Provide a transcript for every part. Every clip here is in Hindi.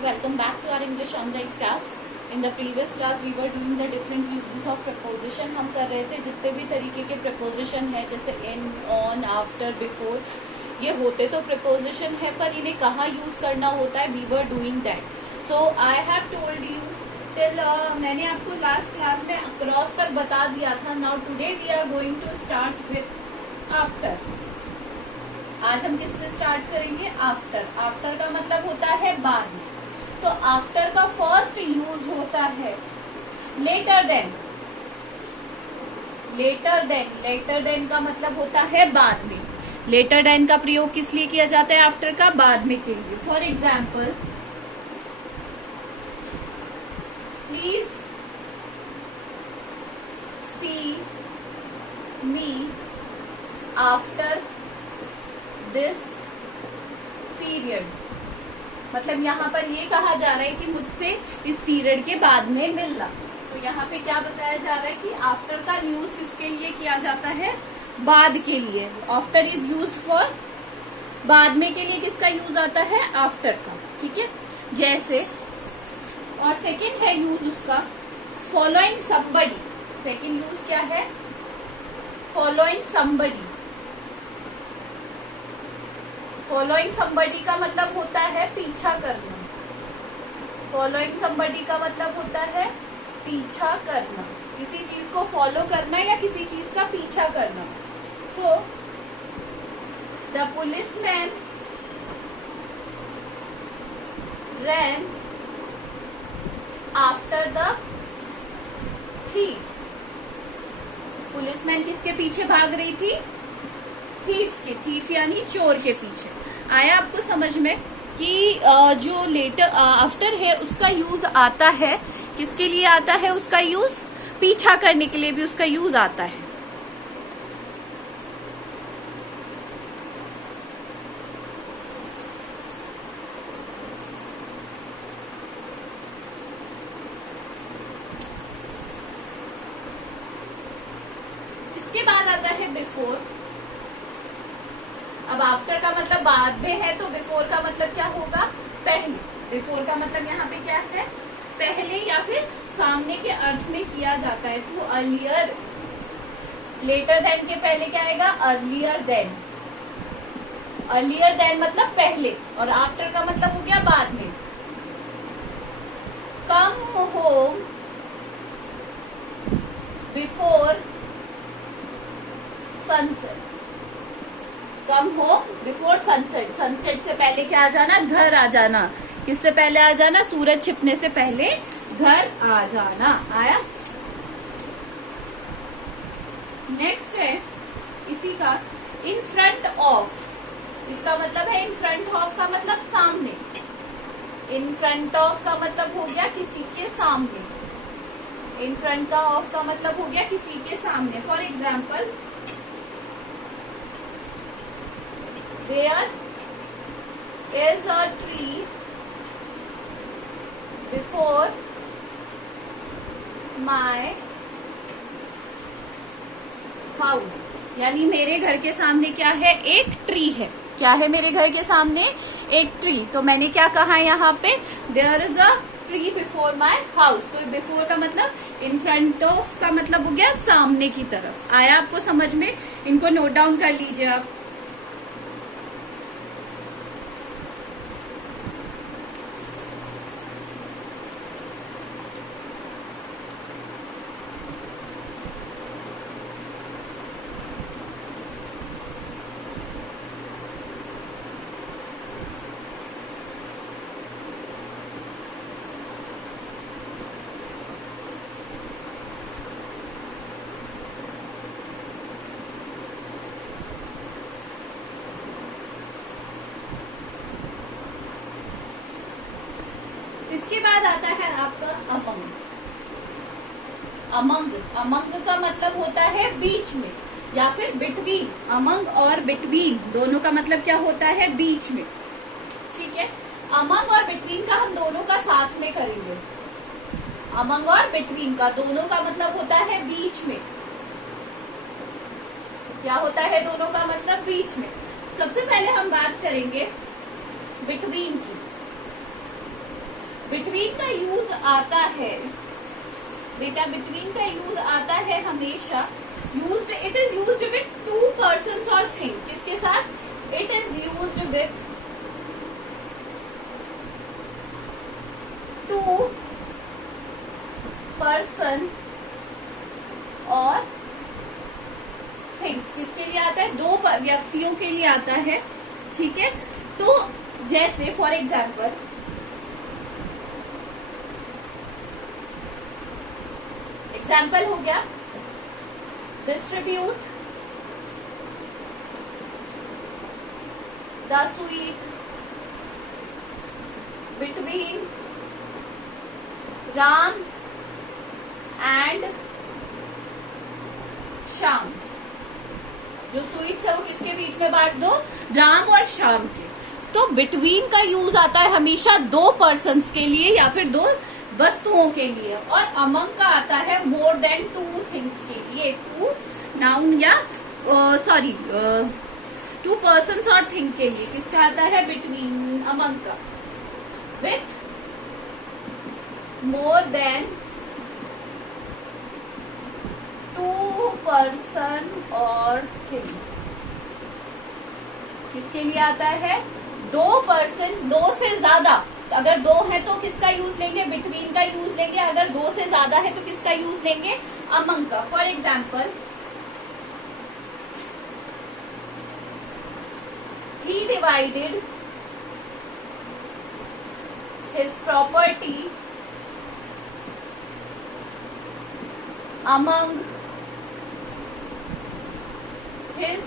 Welcome back to our English online class. In the previous class we were doing the different uses of preposition. हम कर रहे थे जितने भी तरीके के preposition है, जैसे in, on, after, before, ये होते तो preposition है, पर इन्हें कहाँ use करना होता है, we were doing that. So I have told you till मैंने आपको last class में across तक बता दिया था. Now today we are going to start with after. आज हम किससे स्टार्ट करेंगे? आफ्टर. आफ्टर का मतलब होता है बाद में. तो आफ्टर का फर्स्ट यूज होता है later than. Later than, later than का मतलब होता है बाद में. लेटर देन का प्रयोग किस लिए किया जाता है? आफ्टर का बाद में के लिए. For example, please see me after this period. मतलब यहाँ पर ये कहा जा रहा है कि मुझसे इस पीरियड के बाद में मिलना. तो यहाँ पे क्या बताया जा रहा है कि आफ्टर का यूज किसके लिए किया जाता है? बाद के लिए. आफ्टर इज यूज फॉर बाद में के लिए किसका यूज आता है? आफ्टर का. ठीक है. जैसे, और सेकेंड है यूज उसका फॉलोइंग समबडी. सेकेंड यूज क्या है? Following somebody. फॉलोइंग समबडी का मतलब होता है पीछा करना. फॉलोइंग समबडी का मतलब होता है पीछा करना. किसी चीज को फॉलो करना या किसी चीज का पीछा करना. So the policeman rain after the thief. Policeman किसके पीछे भाग रही थी? थीफ के. थीफ यानी चोर के पीछे. आया आपको समझ में कि जो लेटर आफ्टर है उसका यूज आता है, किसके लिए आता है उसका यूज? पीछा करने के लिए भी उसका यूज आता है. इसके बाद आता है बिफोर. अब आफ्टर का मतलब बाद में है, तो बिफोर का मतलब क्या होगा? पहले. बिफोर का मतलब यहाँ पे क्या है? पहले या फिर सामने के अर्थ में किया जाता है. तो अर्लियर. लेटर देन के पहले क्या आएगा? Earlier then. अर्लियर देन मतलब पहले, और आफ्टर का मतलब हो गया बाद में. Come home before sunset. Come home before sunset. Sunset से पहले क्या आ जाना? घर आ जाना. किससे पहले आ जाना? सूरज छिपने से पहले घर आ जाना. आया. नेक्स्ट है इसी का इन फ्रंट ऑफ. इसका मतलब है इन फ्रंट ऑफ का मतलब सामने. इन फ्रंट ऑफ का मतलब हो गया किसी के सामने. इन फ्रंट का ऑफ का मतलब हो गया किसी के सामने. For example, there is a tree before my house. यानी मेरे घर के सामने क्या है? एक ट्री है. क्या है मेरे घर के सामने? एक ट्री. तो मैंने क्या कहा यहाँ पे? there is a tree before my house. तो बिफोर का मतलब इन फ्रंट ऑफ का मतलब हो गया सामने की तरफ. आया आपको समझ में? इनको नोट डाउन कर लीजिए आप. इसके बाद आता है आपका अमंग. अमंग. अमंग का मतलब होता है बीच में या फिर बिटवीन. अमंग और बिटवीन दोनों का मतलब क्या होता है? बीच में. ठीक है. अमंग और बिटवीन का हम दोनों का साथ में करेंगे. अमंग और बिटवीन का दोनों का मतलब होता है बीच में. क्या होता है दोनों का मतलब? बीच में. सबसे पहले हम बात करेंगे बिटवीन की. बिटवीन का यूज आता है बेटा, बिटवीन का यूज आता है हमेशा used, it is used with to persons और थिंग। किसके साथ? It is used with to person और थिंग्स। किसके लिए आता है? दो व्यक्तियों के लिए आता है, ठीक है। तो जैसे फॉर एग्जाम्पल, एग्जाम्पल हो गया distribute the sweet between Ram and Shyam. जो स्वीट्स है वो किसके बीच में बांट दो? राम और श्याम के। तो बिटवीन का यूज आता है हमेशा दो पर्सन्स के लिए या फिर दो वस्तुओं के लिए, और अमंग का आता है मोर देन टू थिंग्स के लिए, टू नाउन या सॉरी टू पर्सन्स और थिंग के लिए। किसका आता है? बिटवीन, अमंग का। With more than two person और थिंग। किसके लिए आता है? दो पर्सन, दो से ज्यादा। अगर दो है तो किसका यूज लेंगे? बिटवीन का यूज लेंगे। अगर दो से ज्यादा है तो किसका यूज लेंगे? अमंग का। For example, he divided his property among his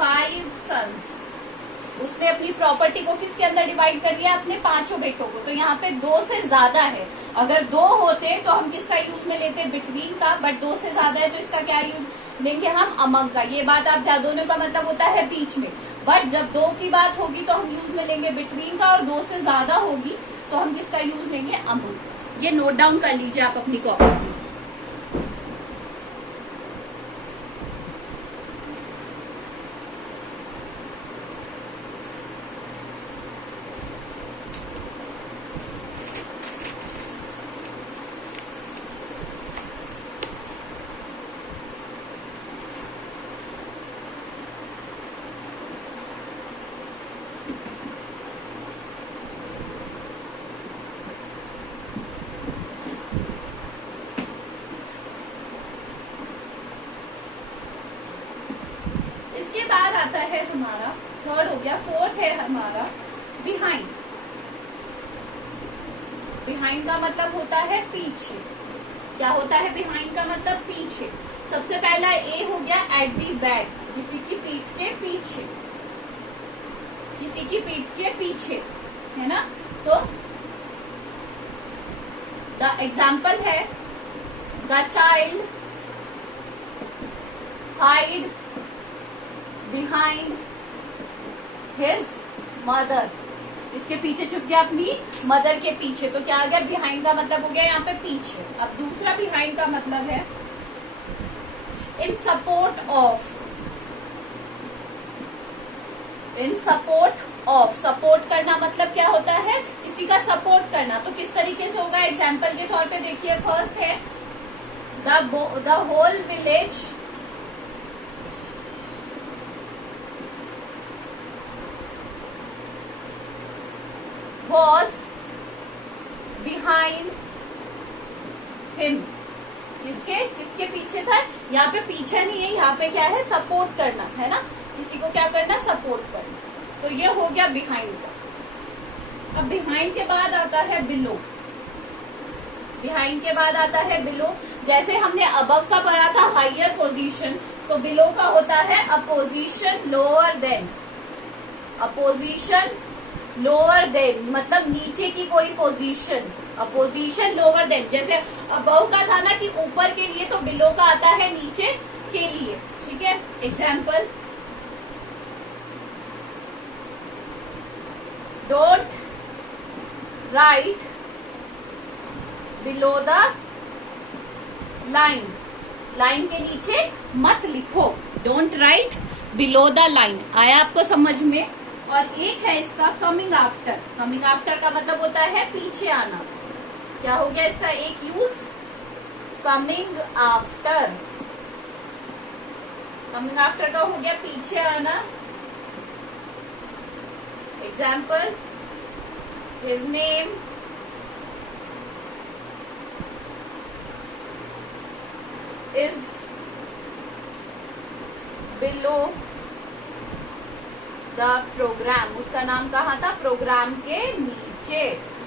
5 sons। उसने अपनी प्रॉपर्टी को किसके अंदर डिवाइड कर दिया? अपने 5 बेटों को। तो यहाँ पे दो से ज्यादा है। अगर दो होते तो हम किसका यूज में लेते? बिटवीन का। बट दो से ज्यादा है तो इसका क्या यूज लेंगे हम? अमंग का। ये बात आप जान, दोनों का मतलब होता है बीच में। बट जब दो की बात होगी तो हम यूज में लेंगे बिटवीन का, और दो से ज्यादा होगी तो हम किसका यूज लेंगे? अमंग। ये नोट डाउन कर लीजिए आप अपनी कॉपी में। बाद आता है हमारा, थर्ड हो गया, फोर्थ है हमारा बिहाइंड। बिहाइंड का मतलब होता है पीछे। क्या होता है बिहाइंड का मतलब? पीछे। सबसे पहला ए हो गया एट दी बैक, किसी की पीठ के पीछे, किसी की पीठ के पीछे, है ना। तो द एग्जाम्पल है the child hide behind his mother. इसके पीछे छुप गया अपनी मदर के पीछे। तो क्या आ गया? बिहाइंड का मतलब हो गया यहाँ पे पीछे। अब दूसरा बिहाइंड का मतलब है इन support of. In support of, support करना मतलब क्या होता है? किसी का सपोर्ट करना। तो किस तरीके से होगा? एग्जाम्पल के तौर पे देखिए, फर्स्ट है the whole village was behind him। किसके किसके पीछे था? यहाँ पे पीछे नहीं है, यहाँ पे क्या है? सपोर्ट करना है ना, किसी को क्या करना? सपोर्ट करना। तो ये हो गया बिहाइंड का। अब बिहाइंड के बाद आता है बिलो। बिहाइंड के बाद आता है बिलो। जैसे हमने अबव का पढ़ा था हायर पोजीशन, तो बिलो का होता है opposition lower than. Opposition lower than मतलब नीचे की कोई पोजीशन, अपोजिशन लोअर देन। जैसे अबव का था ना कि ऊपर के लिए, तो बिलो का आता है नीचे के लिए, ठीक है। Example, don't write below the line. Line के नीचे मत लिखो। Don't write below the line. आया आपको समझ में? और एक है इसका कमिंग आफ्टर। कमिंग आफ्टर का मतलब होता है पीछे आना। क्या हो गया इसका एक use, coming after. Coming after का हो गया पीछे आना। Example, his name is below the programme. उसका नाम कहाँ था, प्रोग्राम के नीचे।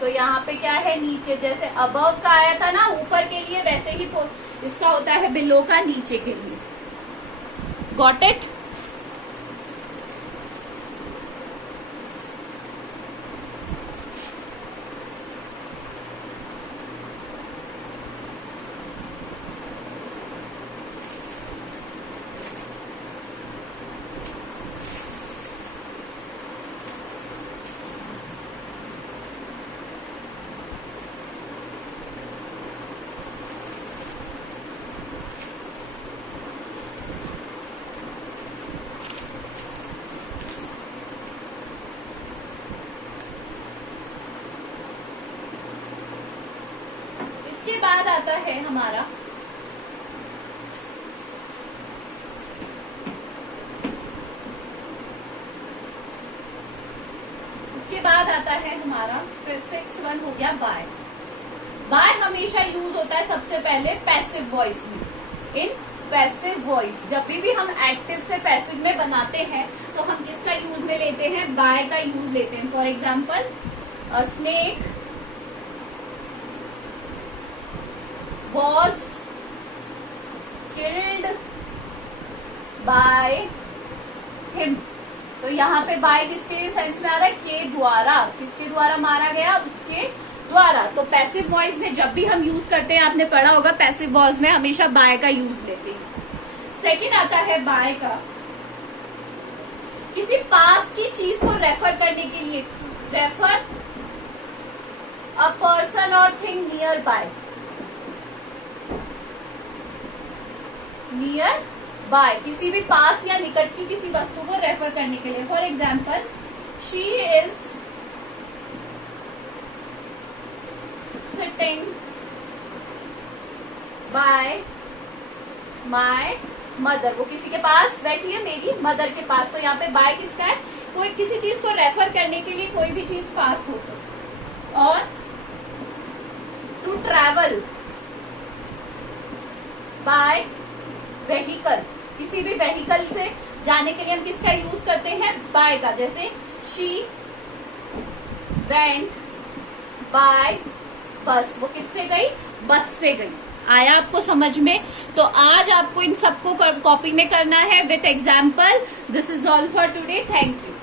तो यहाँ पे क्या है, नीचे। जैसे अबव का आया था ना ऊपर के लिए, वैसे ही इसका होता है बिलो का नीचे के लिए। Got it? इसके बाद आता है हमारा फिर 6th वन हो गया बाय। बाय हमेशा यूज होता है सबसे पहले पैसिव वॉइस में। इन पैसिव वॉइस जब भी हम एक्टिव से पैसिव में बनाते हैं तो हम किसका यूज में लेते हैं, बाय का यूज लेते हैं। For example, snake was killed by him। तो यहाँ पे बाय किसके सेंस में आ रहा है, के द्वारा। किसके द्वारा मारा गया, उसके द्वारा। तो पैसिव वॉइस में जब भी हम यूज करते हैं, आपने पढ़ा होगा पैसिव वॉइस में हमेशा बाय का यूज लेते हैं। सेकंड आता है बाय का किसी पास की चीज को रेफर करने के लिए। रेफर अ पर्सन और thing near by. Near by किसी भी पास या निकट की किसी वस्तु को रेफर करने के लिए। For example, she is sitting bye my mother. वो किसी के पास बैठी है, मेरी मदर के पास। तो यहाँ पे बाय किसका है, कोई किसी चीज को रेफर करने के लिए कोई भी चीज पास हो तो। और टू ट्रैवल बाय वेहिकल, किसी भी वेहिकल से जाने के लिए हम किसका यूज करते हैं, बाय का। जैसे शी वेंट बाय बस, वो किससे गई, बस से गई। आया आपको समझ में? तो आज आपको इन सबको कॉपी में करना है with example. This is all for today. Thank you.